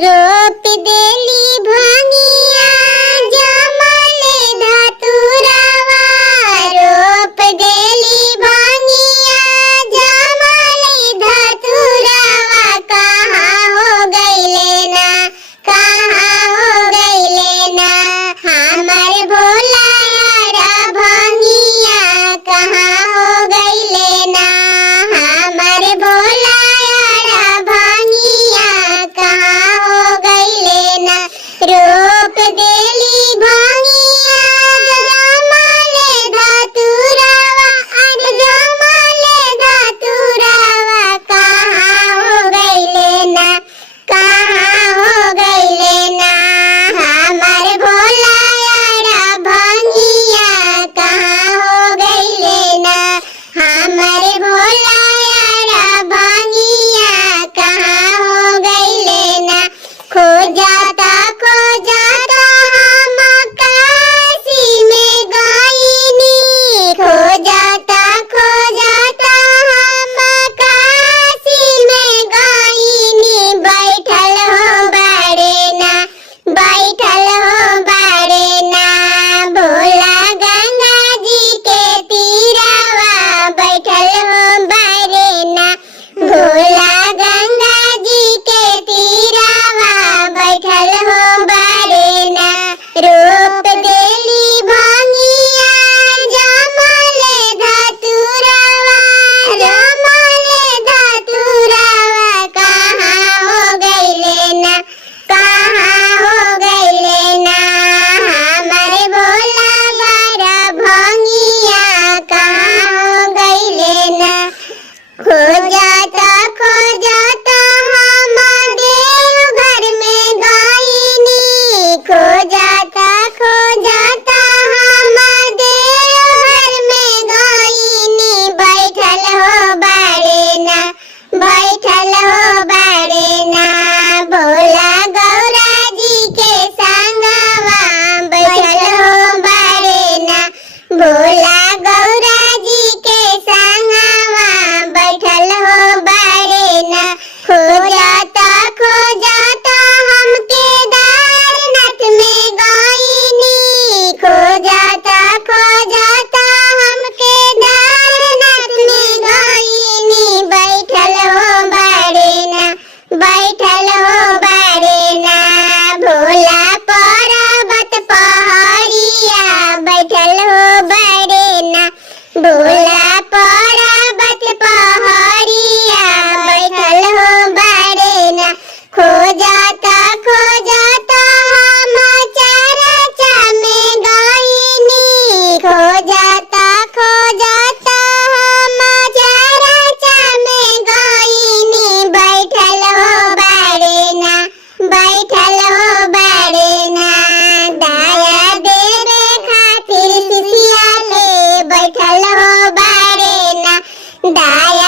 रोप देली भांगिया जमले धतुरवा, रोप देली भांगिया जमले धतुरवा। कहाँ हो गइले ना, कहाँ हो गइले ना हमर भोला यारा भांगिया, कहाँ हो गइले ना हमर भोला यारा भांगिया, कहाँ हो गइले ना। रोप देली भांगिया जमले धतुरवा, जमले धतुरवा। कहाँ हो गइले ना, कहाँ हो गइले ना हमर भोला यारा भांगिया, कहाँ हो गइले ना हमर भोला यारा भांगिया, कहाँ हो गइले ना। खो जाता हम काशी में गइनी, खो जाता हम काशी में गइनी। बैठल हो बाड़े ना, बैठल हो बाड़े ना भोला गंगा जी के तीरवा, बैठल हो बाड़े ना भोला गंगा जी के तीरवा, बैठल हो बाड़े ना। रोप देली भांगिया जमले धतुरवा, जमले धतुरवा। कहाँ हो गइले ना, कहाँ हो गइले ना हमर भोला यारा भांगिया, कहाँ हो गइले ना। खो जाता हम देवघर में गइनी, खो जाता हम देवघर में गइनी। बैठल हो बाड़े ना, बैठल हो बाड़े ना भोला गौरा जी के संगवा, बैठल हो बाड़े ना भोला गौरा जी के संगवा, बैठल हो बाड़े ना। खो जाता हम केदारनाथ में गइनी, खो जाता हम केदारनाथ में गइनी। बैठल हो बाड़े ना, बैठल हो बाड़े ना भोला पर्वत पहाड़िया, बैठल हो बाड़े ना भोला पर्वत पहाड़िया, बैठल हो बाड़े ना। खो जाता हम चरचा में गइनी, खो जाता हम चरचा में गइनी। बैठल हो बाड़े ना, बैठल हो बाड़े ना दाया देवे खातिर सिसिया ले, बैठल हो बाड़े ना दाया